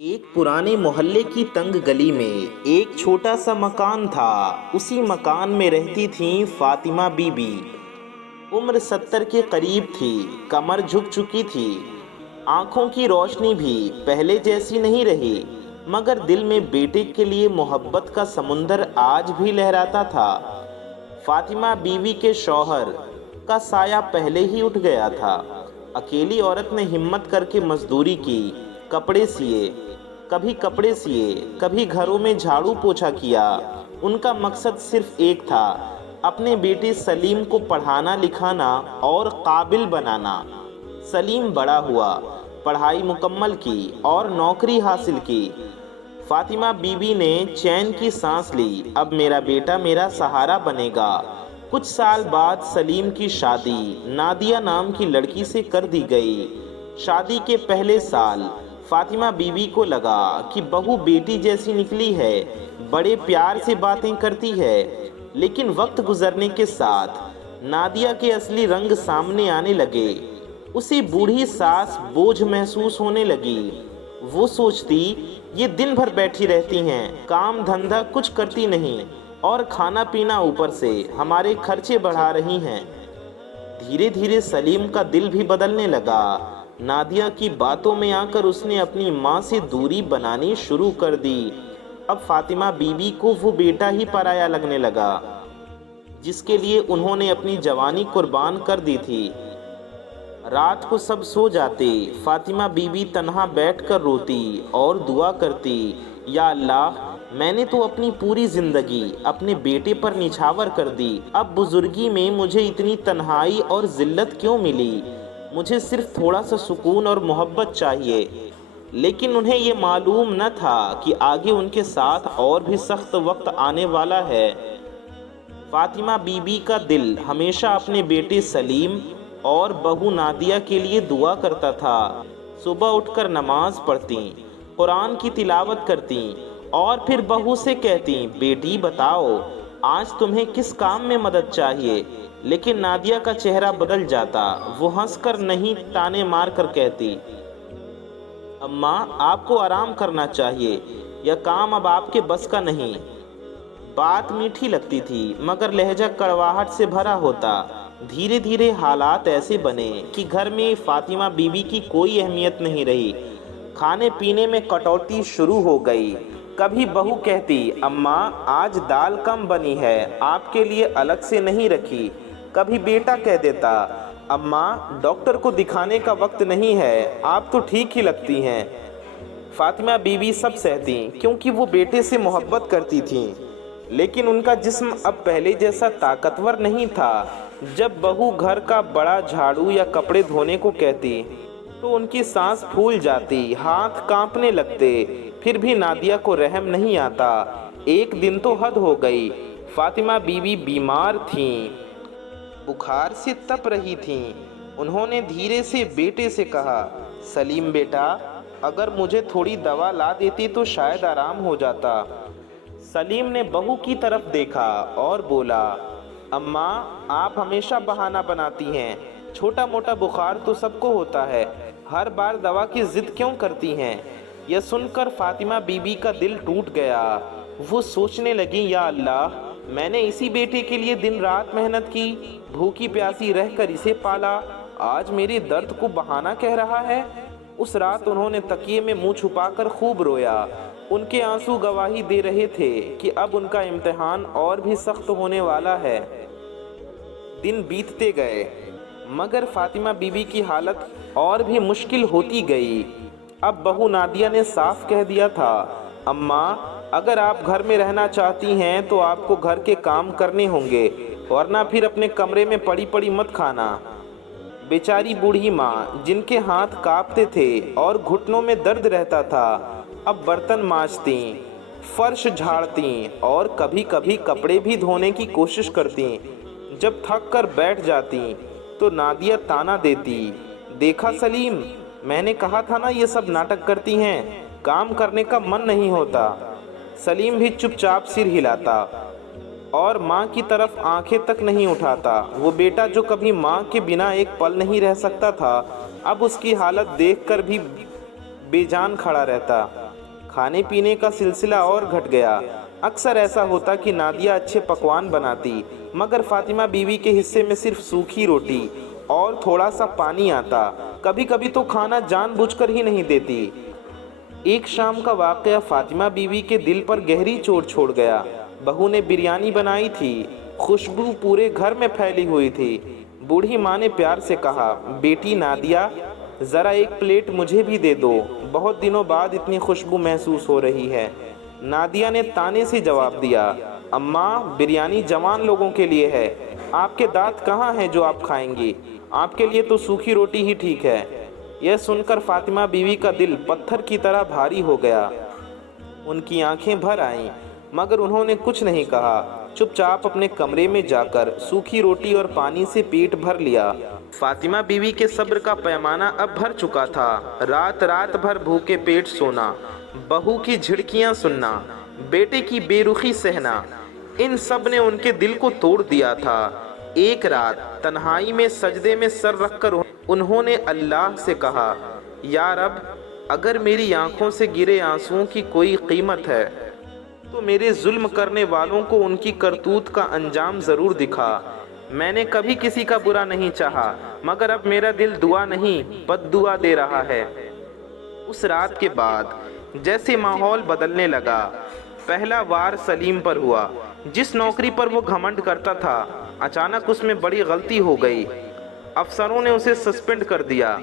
ایک پرانے محلے کی تنگ گلی میں ایک چھوٹا سا مکان تھا۔ اسی مکان میں رہتی تھیں فاطمہ بی بی۔ عمر 70 کے قریب تھی، کمر جھک چکی تھی، آنکھوں کی روشنی بھی پہلے جیسی نہیں رہی، مگر دل میں بیٹے کے لیے محبت کا سمندر آج بھی لہراتا تھا۔ فاطمہ بیوی کے شوہر کا سایہ پہلے ہی اٹھ گیا تھا۔ اکیلی عورت نے ہمت کر کے مزدوری کی، کپڑے سیے، کبھی گھروں میں جھاڑو پوچھا کیا۔ ان کا مقصد صرف ایک تھا، اپنے بیٹے سلیم کو پڑھانا لکھانا اور قابل بنانا۔ سلیم بڑا ہوا، پڑھائی مکمل کی اور نوکری حاصل کی۔ فاطمہ بی بی نے چین کی سانس لی، اب میرا بیٹا میرا سہارا بنے گا۔ کچھ سال بعد سلیم کی شادی نادیہ نام کی لڑکی سے کر دی گئی۔ شادی کے پہلے سال فاطمہ بی بی کو لگا کہ بہو بیٹی جیسی نکلی ہے، بڑے پیار سے باتیں کرتی ہے، لیکن وقت گزرنے کے ساتھ نادیہ کے اصلی رنگ سامنے آنے لگے۔ اسے بوڑھی ساس بوجھ محسوس ہونے لگی۔ وہ سوچتی، یہ دن بھر بیٹھی رہتی ہیں، کام دھندہ کچھ کرتی نہیں، اور کھانا پینا اوپر سے ہمارے خرچے بڑھا رہی ہیں۔ دھیرے دھیرے سلیم کا دل بھی بدلنے لگا۔ نادیہ کی باتوں میں آ کر اس نے اپنی ماں سے دوری بنانی شروع کر دی۔ اب فاطمہ بی بی کو وہ بیٹا ہی پرایا لگنے لگا، جس کے لیے انہوں نے اپنی جوانی قربان کر دی تھی۔ رات کو سب سو جاتے، فاطمہ بی بی تنہا بیٹھ کر روتی اور دعا کرتی، یا اللہ، میں نے تو اپنی پوری زندگی اپنے بیٹے پر نچھاور کر دی، اب بزرگی میں مجھے اتنی تنہائی اور ذلت کیوں ملی؟ مجھے صرف تھوڑا سا سکون اور محبت چاہیے۔ لیکن انہیں یہ معلوم نہ تھا کہ آگے ان کے ساتھ اور بھی سخت وقت آنے والا ہے۔ فاطمہ بی بی کا دل ہمیشہ اپنے بیٹے سلیم اور بہو نادیہ کے لیے دعا کرتا تھا۔ صبح اٹھ کر نماز پڑھتیں، قرآن کی تلاوت کرتیں، اور پھر بہو سے کہتیں، بیٹی بتاؤ آج تمہیں کس کام میں مدد چاہیے؟ لیکن نادیہ کا چہرہ بدل جاتا، وہ ہنس کر نہیں، تانے مار کر کہتی، اماں آپ کو آرام کرنا چاہیے، یہ کام اب آپ کے بس کا نہیں۔ بات میٹھی لگتی تھی، مگر لہجہ کڑواہٹ سے بھرا ہوتا۔ دھیرے دھیرے حالات ایسے بنے کہ گھر میں فاطمہ بی بی کی کوئی اہمیت نہیں رہی۔ کھانے پینے میں کٹوتی شروع ہو گئی۔ کبھی بہو کہتی، اماں آج دال کم بنی ہے، آپ کے لیے الگ سے نہیں رکھی۔ کبھی بیٹا کہہ دیتا، اماں ڈاکٹر کو دکھانے کا وقت نہیں ہے، آپ تو ٹھیک ہی لگتی ہیں۔ فاطمہ بی بی سب سہتیں، کیونکہ وہ بیٹے سے محبت کرتی تھیں، لیکن ان کا جسم اب پہلے جیسا طاقتور نہیں تھا۔ جب بہو گھر کا بڑا جھاڑو یا کپڑے دھونے کو کہتی تو ان کی سانس پھول جاتی، ہاتھ کانپنے لگتے۔ پھر بھی نادیہ کو رحم نہیں آتا۔ ایک دن تو حد ہو گئی۔ فاطمہ بی بی بیمار تھیں، بخار سے تپ رہی تھیں۔ انہوں نے دھیرے سے بیٹے سے کہا، سلیم بیٹا، اگر مجھے تھوڑی دوا لا دیتی تو شاید آرام ہو جاتا۔ سلیم نے بہو کی طرف دیکھا اور بولا، اماں آپ ہمیشہ بہانہ بناتی ہیں، چھوٹا موٹا بخار تو سب کو ہوتا ہے، ہر بار دوا کی ضد کیوں کرتی ہیں؟ یہ سن کر فاطمہ بی بی کا دل ٹوٹ گیا۔ وہ سوچنے لگی، یا اللہ، میں نے اسی بیٹے کے لیے دن رات محنت کی، بھوکی پیاسی رہ کر اسے پالا، آج میرے درد کو بہانہ کہہ رہا ہے۔ اس رات انہوں نے تکیے میں منہ چھپا کر خوب رویا۔ ان کے آنسو گواہی دے رہے تھے کہ اب ان کا امتحان اور بھی سخت ہونے والا ہے۔ دن بیتتے گئے، مگر فاطمہ بی بی کی حالت اور بھی مشکل ہوتی گئی۔ اب بہو نادیہ نے صاف کہہ دیا تھا، اماں اگر آپ گھر میں رہنا چاہتی ہیں تو آپ کو گھر کے کام کرنے ہوں گے، ورنہ پھر اپنے کمرے میں پڑی پڑی مت کھانا۔ بیچاری بوڑھی ماں، جن کے ہاتھ کانپتے تھے اور گھٹنوں میں درد رہتا تھا، اب برتن مانجتیں، فرش جھاڑتیں اور کبھی کبھی کپڑے بھی دھونے کی کوشش کرتیں۔ جب تھک کر بیٹھ جاتی تو نادیہ تانا دیتی، دیکھا سلیم، میں نے کہا تھا نا یہ سب ناٹک کرتی ہیں، کام کرنے کا من نہیں ہوتا۔ سلیم بھی چپ چاپ سر ہلاتا اور ماں کی طرف آنکھیں تک نہیں اٹھاتا۔ وہ بیٹا جو کبھی ماں کے بنا ایک پل نہیں رہ سکتا تھا، اب اس کی حالت دیکھ کر بھی بے جان کھڑا رہتا۔ کھانے پینے کا سلسلہ اور گھٹ گیا۔ اکثر ایسا ہوتا کہ نادیہ اچھے پکوان بناتی، مگر فاطمہ بیوی کے حصے میں صرف سوکھی روٹی اور تھوڑا سا پانی آتا۔ کبھی کبھی تو کھانا جان بوجھ کر ہی نہیں دیتی۔ ایک شام کا واقعہ فاطمہ بیوی کے دل پر گہری چوٹ چھوڑ گیا۔ بہو نے بریانی بنائی تھی، خوشبو پورے گھر میں پھیلی ہوئی تھی۔ بوڑھی ماں نے پیار سے کہا، بیٹی نادیہ، ذرا ایک پلیٹ مجھے بھی دے دو، بہت دنوں بعد اتنی خوشبو محسوس ہو رہی ہے۔ نادیہ نے تانے سے جواب دیا، اماں، بریانی جوان لوگوں کے لیے ہے، آپ کے دانت کہاں ہیں جو آپ کھائیں گی؟ آپ کے لیے تو سوکھی روٹی ہی ٹھیک ہے۔ یہ سن کر فاطمہ بیوی کا دل پتھر کی طرح بھاری ہو گیا۔ ان کی آنکھیں بھر آئیں، مگر انہوں نے کچھ نہیں کہا۔ چپ چاپ اپنے کمرے میں جا کر سوکھی روٹی اور پانی سے پیٹ بھر لیا۔ فاطمہ بیوی کے صبر کا پیمانہ اب بھر چکا تھا۔ رات رات بھر بھوکے پیٹ سونا، بہو کی جھڑکیاں سننا، بیٹے کی بے رخی سہنا، ان سب نے ان کے دل کو توڑ دیا تھا۔ ایک رات تنہائی میں سجدے میں سر رکھ کر انہوں نے اللہ سے کہا، یا رب، اگر میری آنکھوں سے گرے آنسوؤں کی کوئی قیمت ہے تو میرے ظلم کرنے والوں کو ان کی کرتوت کا انجام ضرور دکھا۔ میں نے کبھی کسی کا برا نہیں چاہا، مگر اب میرا دل دعا نہیں بد دعا دے رہا ہے۔ اس رات کے بعد جیسے ماحول بدلنے لگا۔ پہلا وار سلیم پر ہوا۔ جس نوکری پر وہ گھمنڈ کرتا تھا، اچانک اس میں بڑی غلطی ہو گئی۔ افسروں نے اسے سسپینڈ کر دیا۔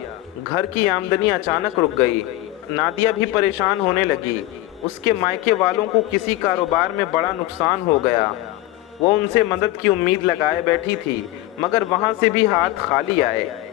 گھر کی آمدنی اچانک رک گئی۔ نادیہ بھی پریشان ہونے لگی۔ اس کے مائکے والوں کو کسی کاروبار میں بڑا نقصان ہو گیا۔ وہ ان سے مدد کی امید لگائے بیٹھی تھی، مگر وہاں سے بھی ہاتھ خالی آئے۔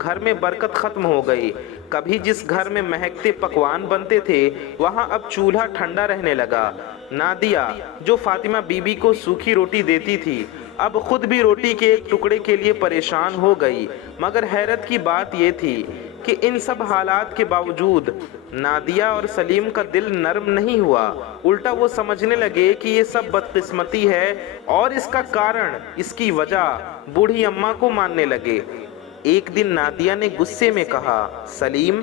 گھر میں برکت ختم ہو گئی۔ کبھی جس گھر میں مہکتے پکوان بنتے تھے، وہاں اب چولہا ٹھنڈا رہنے لگا۔ نادیہ، جو فاطمہ بیوی کو سوکھی روٹی دیتی تھی، اب خود بھی روٹی کے ایک ٹکڑے کے لیے پریشان ہو گئی۔ مگر حیرت کی بات یہ تھی کہ ان سب حالات کے باوجود نادیہ اور سلیم کا دل نرم نہیں ہوا۔ الٹا وہ سمجھنے لگے کہ یہ سب بدقسمتی ہے اور اس کا کارن، اس کی وجہ بوڑھی اماں کو ماننے لگے۔ ایک دن نادیہ نے غصے میں کہا، سلیم،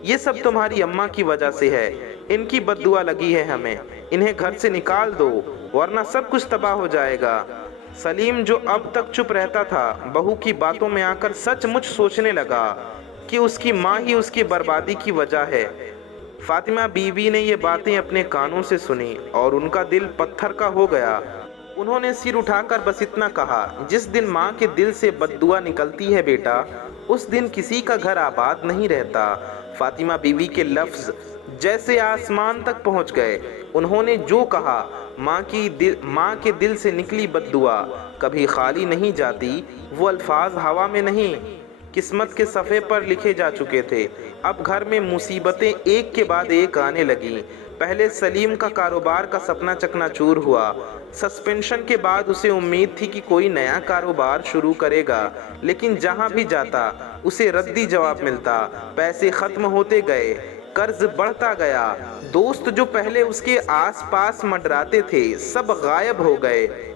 یہ سب تمہاری اماں کی وجہ سے ہے، ان کی بد دعا لگی ہے ہمیں، انہیں گھر سے نکال دو ورنہ سب کچھ تباہ ہو جائے گا۔ سلیم، جو اب تک چپ رہتا تھا، بہو کی باتوں میں آ کر سچ مچ سوچنے لگا کہ اس کی ماں ہی اس کی بربادی کی وجہ ہے۔ فاطمہ بیوی نے یہ باتیں اپنے کانوں سے سنی اور ان کا دل پتھر کا ہو گیا۔ انہوں نے سر اٹھا کر بس اتنا کہا، جس دن ماں کے دل سے بد دعا نکلتی ہے بیٹا، اس دن کسی کا گھر آباد نہیں رہتا۔ فاطمہ بیوی کے لفظ جیسے آسمان تک پہنچ گئے۔ انہوں نے جو کہا، ماں کے دل سے نکلی بد دعا کبھی خالی نہیں جاتی۔ وہ الفاظ ہوا میں نہیں، قسمت کے صفحے پر لکھے جا چکے تھے۔ اب گھر میں مصیبتیں ایک کے بعد ایک آنے لگیں۔ پہلے سلیم کا کاروبار کا سپنا چکنا چور ہوا۔ سسپینشن کے بعد اسے امید تھی کہ کوئی نیا کاروبار شروع کرے گا، لیکن جہاں بھی جاتا اسے ردی جواب ملتا۔ پیسے ختم ہوتے گئے، قرض بڑھتا گیا، دوست جو پہلے اس کے آس پاس منڈراتے تھے سب غائب ہو گئے۔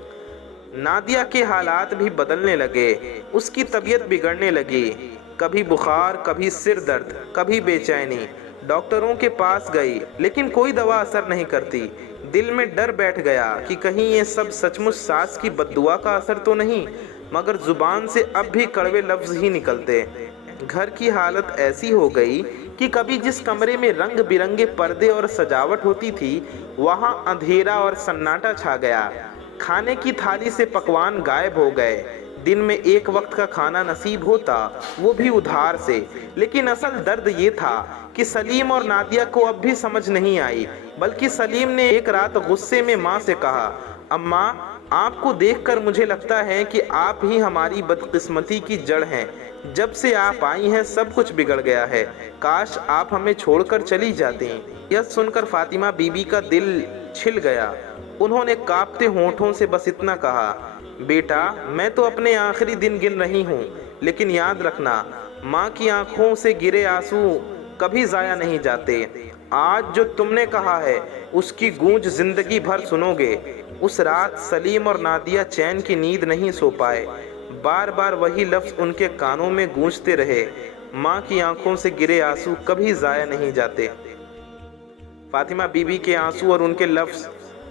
نادیہ کے حالات بھی بدلنے لگے۔ اس کی طبیعت بگڑنے لگی، کبھی بخار، کبھی سر درد، کبھی بے چینی۔ ڈاکٹروں کے پاس گئی، لیکن کوئی دوا اثر نہیں کرتی۔ دل میں ڈر بیٹھ گیا کہ کہیں یہ سب سچ مچ ساس کی بد دعا کا اثر تو نہیں، مگر زبان سے اب بھی کڑوے لفظ ہی نکلتے۔ گھر کی حالت ایسی ہو گئی کہ کبھی جس کمرے میں رنگ برنگے پردے اور سجاوٹ ہوتی تھی، وہاں اندھیرا اور سناٹا چھا گیا۔ کھانے کی تھالی سے پکوان غائب ہو گئے۔ دن میں ایک وقت کا کھانا نصیب ہوتا، وہ بھی ادھار سے۔ لیکن اصل درد یہ تھا کہ سلیم اور نادیہ کو اب بھی سمجھ نہیں آئی، بلکہ سلیم نے ایک رات غصے میں ماں سے کہا، اماں، آپ کو دیکھ کر مجھے لگتا ہے کہ آپ ہی ہماری بدقسمتی کی جڑ ہیں۔ جب سے آپ آئی ہیں سب کچھ بگڑ گیا ہے، کاش آپ ہمیں چھوڑ کر چلی جاتی۔ یہ سن کر فاطمہ بیوی کا دل چھل گیا۔ انہوں نے کانپتے ہونٹوں سے بس اتنا کہا، بیٹا، میں تو اپنے آخری دن گن رہی ہوں، لیکن یاد رکھنا، ماں کی آنکھوں سے گرے آنسو کبھی ضائع نہیں جاتے۔ آج جو تم نے کہا ہے اس کی گونج زندگی بھر سنو گے۔ اس رات سلیم اور نادیہ چین کی نیند نہیں سو پائے۔ بار بار وہی لفظ ان کے کانوں میں گونجتے رہے، ماں کی آنکھوں سے گرے آنسو کبھی ضائع نہیں جاتے۔ فاطمہ بی بی کے آنسو اور ان کے لفظ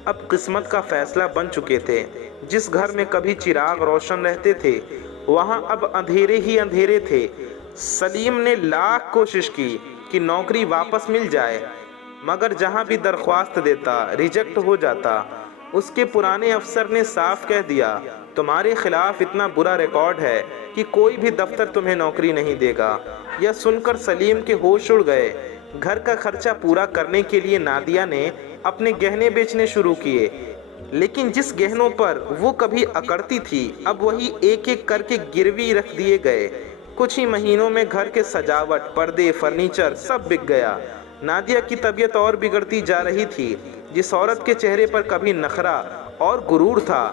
اب قسمت کا فیصلہ بن چکے تھے۔ جس گھر میں کبھی چراغ روشن رہتے تھے وہاں اب اندھیرے ہی اندھیرے تھے۔ سلیم نے لاکھ کوشش کی کہ نوکری واپس مل جائے، مگر جہاں بھی درخواست دیتا ریجیکٹ ہو جاتا۔ اس کے پرانے افسر نے صاف کہہ دیا، تمہارے خلاف اتنا برا ریکارڈ ہے کہ کوئی بھی دفتر تمہیں نوکری نہیں دے گا۔ یہ سن کر سلیم کے ہوش اڑ گئے۔ گھر کا خرچہ پورا کرنے کے لیے نادیہ نے اپنے گہنے بیچنے شروع کیے، لیکن جس گہنوں پر وہ کبھی اکڑتی تھی اب وہی ایک ایک کر کے گروی رکھ دیے گئے۔ کچھ ہی مہینوں میں گھر کے سجاوٹ، پردے، فرنیچر سب بک گیا۔ نادیہ کی طبیعت اور بگڑتی جا رہی تھی۔ جس عورت کے چہرے پر کبھی نخرہ اور غرور تھا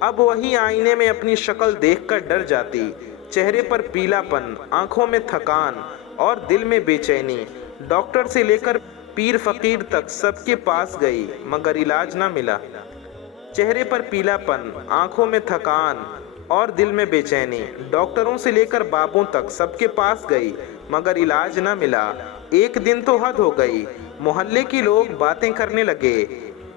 اب وہی آئینے میں اپنی شکل دیکھ کر ڈر جاتی۔ چہرے پر پیلا پن، آنکھوں میں تھکان اور دل میں بے چینی۔ ڈاکٹر سے لے کر پیر فقیر تک سب کے پاس گئی مگر علاج نہ ملا۔ چہرے پر پیلا پن، آنکھوں میں تھکان اور دل میں بے چینی۔ ڈاکٹروں سے لے کر بابوں تک سب کے پاس گئی مگر علاج نہ ملا۔ ایک دن تو حد ہو گئی، محلے کے لوگ باتیں کرنے لگے،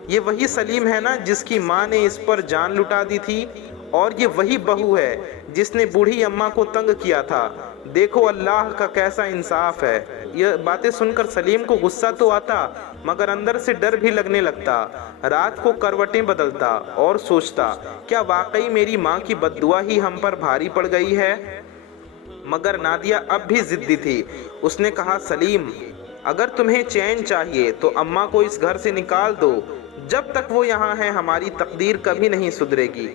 یہ وہی سلیم ہے نا جس کی ماں نے اس پر جان لٹا دی تھی، اور یہ وہی بہو ہے جس نے بوڑھی اماں کو تنگ کیا تھا۔ دیکھو اللہ کا کیسا انصاف ہے۔ یہ باتیں سن کر سلیم کو غصہ تو آتا مگر اندر سے ڈر بھی لگنے لگتا۔ رات کو کروٹیں بدلتا اور سوچتا، کیا واقعی میری ماں کی بد دعا ہی ہم پر بھاری پڑ گئی ہے؟ مگر نادیہ اب بھی ضدی تھی۔ اس نے کہا، سلیم اگر تمہیں چین چاہیے تو اماں کو اس گھر سے نکال دو، جب تک وہ یہاں ہے ہماری تقدیر کبھی نہیں سدھرے گی۔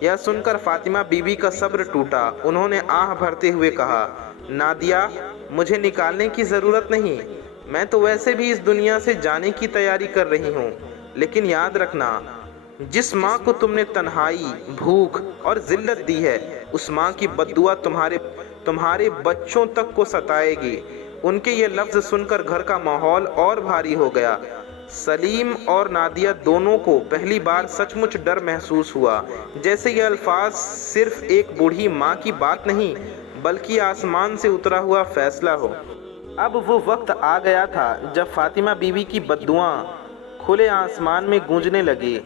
یہ سن کر فاطمہ بی بی کا صبر ٹوٹا۔ انہوں نے آہ بھرتے ہوئے کہا، نادیہ مجھے نکالنے کی ضرورت نہیں، میں تو ویسے بھی اس دنیا سے جانے کی تیاری کر رہی ہوں، لیکن یاد رکھنا جس ماں کو تم نے تنہائی، بھوک اور ذلت دی ہے اس ماں کی بد دعا تمہارے بچوں تک کو ستائے گی۔ ان کے یہ لفظ سن کر گھر کا ماحول اور بھاری ہو گیا۔ سلیم اور نادیہ دونوں کو پہلی بار سچ مچ ڈر محسوس ہوا، جیسے یہ الفاظ صرف ایک بوڑھی ماں کی بات نہیں بلکہ آسمان سے اترا ہوا فیصلہ ہو۔ اب وہ وقت آ گیا تھا جب فاطمہ بی بی کی بددعائیں کھلے آسمان میں گونجنے لگی۔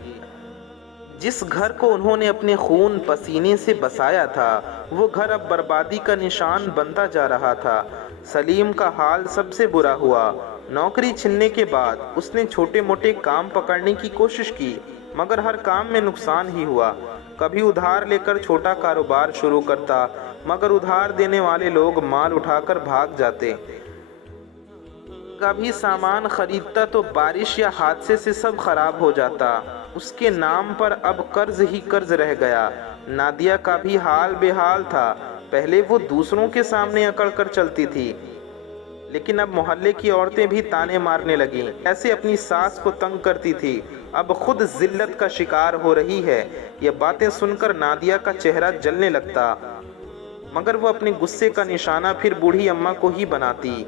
جس گھر کو انہوں نے اپنے خون پسینے سے بسایا تھا وہ گھر اب بربادی کا نشان بنتا جا رہا تھا۔ سلیم کا حال سب سے برا ہوا۔ نوکری چھننے کے بعد اس نے چھوٹے موٹے کام پکڑنے کی کوشش کی مگر ہر کام میں نقصان ہی ہوا۔ کبھی ادھار لے کر چھوٹا کاروبار شروع کرتا مگر ادھار دینے والے لوگ مال اٹھا کر بھاگ جاتے۔ کبھی سامان خریدتا تو بارش یا حادثے سے سب خراب ہو جاتا۔ اس کے نام پر اب قرض ہی قرض رہ گیا۔ نادیہ کا بھی حال بے حال تھا۔ پہلے وہ دوسروں کے سامنے اکڑ کر چلتی تھی لیکن اب محلے کی عورتیں بھی تانے مارنے لگیں۔ ایسے اپنی ساس کو تنگ کرتی تھی اب خود ذلت کا شکار ہو رہی ہے۔ یہ باتیں سن کر نادیہ کا چہرہ جلنے لگتا مگر وہ اپنے غصے کا نشانہ پھر بوڑھی اماں کو ہی بناتی۔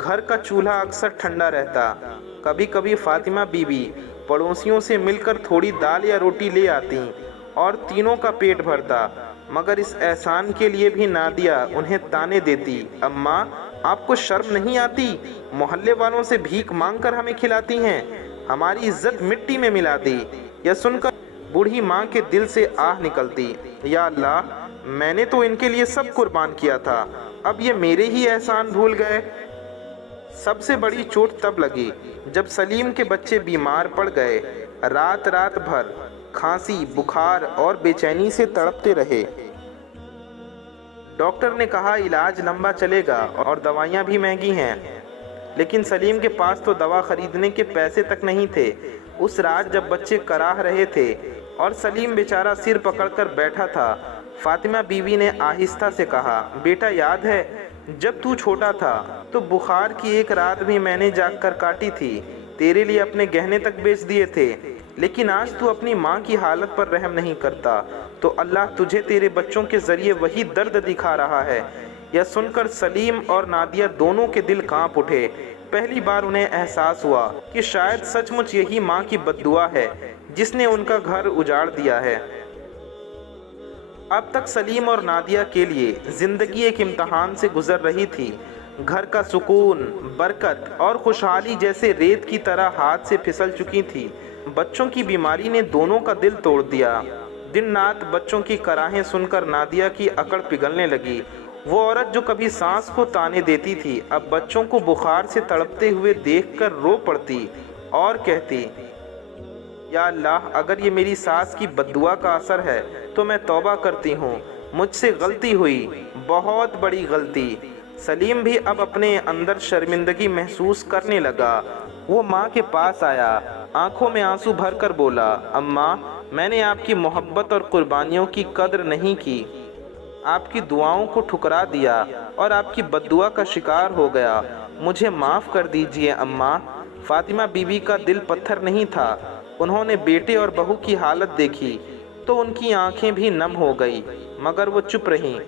گھر کا چولہا اکثر ٹھنڈا رہتا۔ کبھی کبھی فاطمہ بی بی پڑوسیوں سے مل کر تھوڑی دال یا روٹی لے آتی اور تینوں کا پیٹ بھرتا، مگر اس احسان کے لیے بھی نادیہ انہیں تانے دیتی، اماں آپ کو شرم نہیں آتی؟ محلے والوں سے بھیک مانگ کر ہمیں کھلاتی ہیں، ہماری عزت مٹی میں ملا دی۔ یہ سن کر بوڑھی ماں کے دل سے آہ نکلتی، یا اللہ میں نے تو ان کے لیے سب قربان کیا تھا، اب یہ میرے ہی احسان بھول گئے۔ سب سے بڑی چوٹ تب لگی جب سلیم کے بچے بیمار پڑ گئے۔ رات بھر کھانسی، بخار اور بے چینی سے تڑپتے رہے۔ ڈاکٹر نے کہا علاج لمبا چلے گا اور دوائیاں بھی مہنگی ہیں، لیکن سلیم کے پاس تو دوا خریدنے کے پیسے تک نہیں تھے۔ اس رات جب بچے کراہ رہے تھے اور سلیم بیچارہ سر پکڑ کر بیٹھا تھا، فاطمہ بیوی نے آہستہ سے کہا، بیٹا یاد ہے جب تو چھوٹا تھا تو بخار کی ایک رات بھی میں نے جاگ کر کاٹی تھی، تیرے لیے اپنے گہنے تک بیچ دیے تھے، لیکن آج تو اپنی ماں کی حالت پر رحم نہیں کرتا تو اللہ تجھے تیرے بچوں کے ذریعے وہی درد دکھا رہا ہے۔ یہ سن کر سلیم اور نادیہ دونوں کے دل کانپ اٹھے۔ پہلی بار انہیں احساس ہوا کہ شاید سچ مچ یہی ماں کی بد دعا ہے جس نے ان کا گھر اجاڑ دیا ہے۔ اب تک سلیم اور نادیہ کے لیے زندگی ایک امتحان سے گزر رہی تھی۔ گھر کا سکون، برکت اور خوشحالی جیسے ریت کی طرح ہاتھ سے پھسل چکی تھی۔ بچوں کی بیماری نے دونوں کا دل توڑ دیا۔ دن رات بچوں کی کراہیں سن کر نادیہ کی اکڑ پگھلنے لگی۔ وہ عورت جو کبھی سانس کو تانے دیتی تھی اب بچوں کو بخار سے تڑپتے ہوئے دیکھ کر رو پڑتی اور کہتی، یا اللہ، اگر یہ میری ساس کی بد دعا کا اثر ہے تو میں توبہ کرتی ہوں، مجھ سے غلطی ہوئی، بہت بڑی غلطی۔ سلیم بھی اب اپنے اندر شرمندگی محسوس کرنے لگا۔ وہ ماں کے پاس آیا، آنکھوں میں آنسو بھر کر بولا، اماں، میں نے آپ کی محبت اور قربانیوں کی قدر نہیں کی، آپ کی دعاؤں کو ٹھکرا دیا اور آپ کی بد دعا کا شکار ہو گیا، مجھے معاف کر دیجئے اماں۔ فاطمہ بی بی کا دل پتھر نہیں تھا۔ انہوں نے بیٹے اور بہو کی حالت دیکھی تو ان کی آنکھیں بھی نم ہو گئی، مگر وہ چپ رہیں۔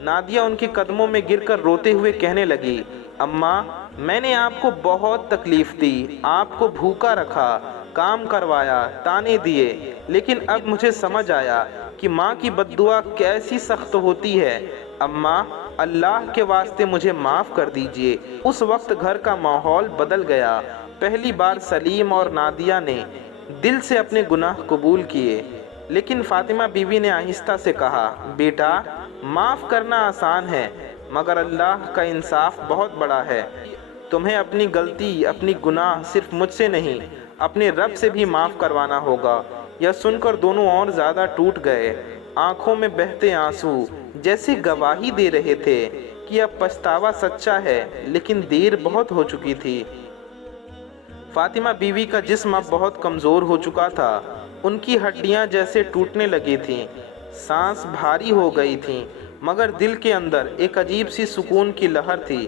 نادیہ ان کے قدموں میں گر کر روتے ہوئے کہنے لگی، اماں، میں نے آپ کو بہت تکلیف دی، آپ کو بھوکا رکھا، کام کروایا، تانے دیے، لیکن اب مجھے سمجھ آیا کہ ماں کی بد دعا کیسی سخت ہوتی ہے۔ اماں، اللہ کے واسطے مجھے معاف کر دیجئے۔ اس وقت گھر کا ماحول بدل گیا۔ پہلی بار سلیم اور نادیہ نے دل سے اپنے گناہ قبول کیے، لیکن فاطمہ بیوی نے آہستہ سے کہا، بیٹا، معاف کرنا آسان ہے مگر اللہ کا انصاف بہت بڑا ہے۔ تمہیں اپنی غلطی، اپنی گناہ صرف مجھ سے نہیں، اپنے رب سے بھی معاف کروانا ہوگا۔ یہ سن کر دونوں اور زیادہ ٹوٹ گئے۔ آنکھوں میں بہتے آنسو جیسے گواہی دے رہے تھے کہ اب پچھتاوا سچا ہے، لیکن دیر بہت ہو چکی تھی۔ فاطمہ بیوی کا جسم اب بہت کمزور ہو چکا تھا۔ ان کی ہڈیاں جیسے ٹوٹنے لگی تھیں، سانس بھاری ہو گئی تھیں، مگر دل کے اندر ایک عجیب سی سکون کی لہر تھی،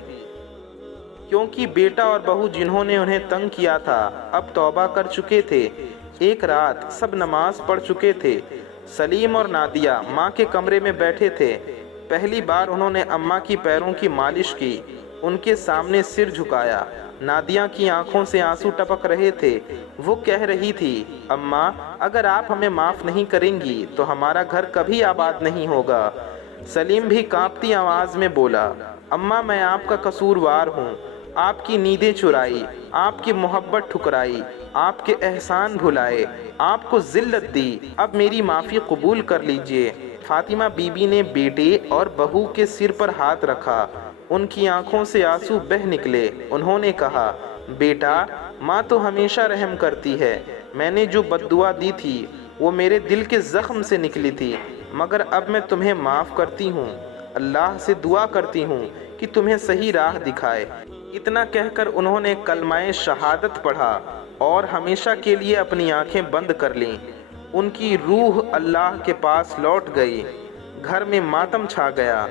کیونکہ بیٹا اور بہو جنہوں نے انہیں تنگ کیا تھا اب توبہ کر چکے تھے۔ ایک رات سب نماز پڑھ چکے تھے۔ سلیم اور نادیہ ماں کے کمرے میں بیٹھے تھے۔ پہلی بار انہوں نے اماں کی پیروں کی مالش کی، ان کے سامنے سر جھکایا۔ نادیہ کی آنکھوں سے آنسو ٹپک رہے تھے۔ وہ کہہ رہی تھی، اماں، اگر آپ ہمیں معاف نہیں کریں گی تو ہمارا گھر کبھی آباد نہیں ہوگا۔ سلیم بھی کانپتی آواز میں بولا، اماں، میں آپ کا قصوروار ہوں، آپ کی نیندیں چرائی، آپ کی محبت ٹھکرائی، آپ کے احسان بھلائے، آپ کو ذلت دی، اب میری معافی قبول کر لیجئے۔ فاطمہ بی بی نے بیٹے اور بہو کے سر پر ہاتھ رکھا۔ ان کی آنکھوں سے آنسو بہہ نکلے۔ انہوں نے کہا، بیٹا، ماں تو ہمیشہ رحم کرتی ہے۔ میں نے جو بد دعا دی تھی وہ میرے دل کے زخم سے نکلی تھی، مگر اب میں تمہیں معاف کرتی ہوں۔ اللہ سے دعا کرتی ہوں کہ تمہیں صحیح راہ دکھائے۔ اتنا کہہ کر انہوں نے کلمہ شہادت پڑھا اور ہمیشہ کے لیے اپنی آنکھیں بند کر لیں۔ ان کی روح اللہ کے پاس لوٹ گئی۔ گھر میں ماتم چھا گیا۔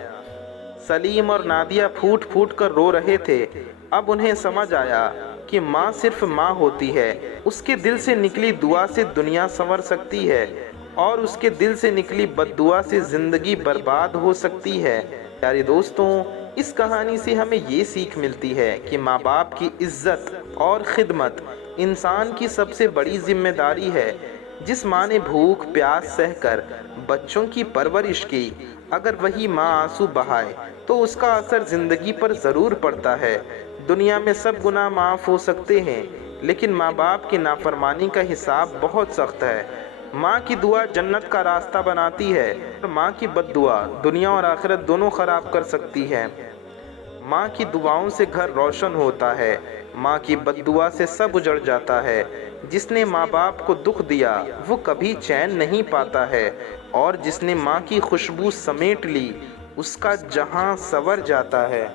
سلیم اور نادیہ پھوٹ پھوٹ کر رو رہے تھے۔ اب انہیں سمجھ آیا کہ ماں صرف ماں ہوتی ہے۔ اس کے دل سے نکلی دعا سے دنیا سنور سکتی ہے اور اس کے دل سے نکلی بد دعا سے زندگی برباد ہو سکتی ہے۔ پیارے دوستوں، اس کہانی سے ہمیں یہ سیکھ ملتی ہے کہ ماں باپ کی عزت اور خدمت انسان کی سب سے بڑی ذمہ داری ہے۔ جس ماں نے بھوک پیاس سہ کر بچوں کی پرورش کی، اگر وہی ماں آنسو بہائے تو اس کا اثر زندگی پر ضرور پڑتا ہے۔ دنیا میں سب گناہ معاف ہو سکتے ہیں، لیکن ماں باپ کی نافرمانی کا حساب بہت سخت ہے۔ ماں کی دعا جنت کا راستہ بناتی ہے اور ماں کی بد دعا دنیا اور آخرت دونوں خراب کر سکتی ہے۔ ماں کی دعاؤں سے گھر روشن ہوتا ہے، ماں کی بد دعا سے سب اجڑ جاتا ہے۔ جس نے ماں باپ کو دکھ دیا وہ کبھی چین نہیں پاتا ہے، اور جس نے ماں کی خوشبو سمیٹ لی اس کا جہاں سنور جاتا ہے۔